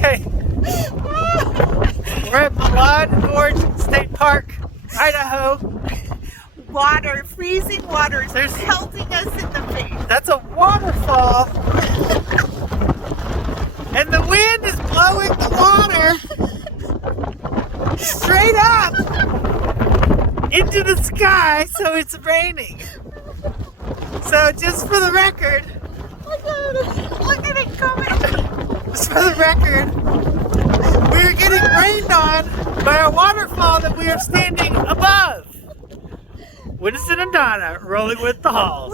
Okay. We're at MALAD Gorge State Park, Idaho. Water, freezing water is There's- pelting us in the face. That's a waterfall. And the wind is blowing the water straight up into the sky, so it's raining. So just for the record, Look at it coming. just for the record, we're getting rained on by a waterfall that we are standing above. Winston and Donna rolling with the halls.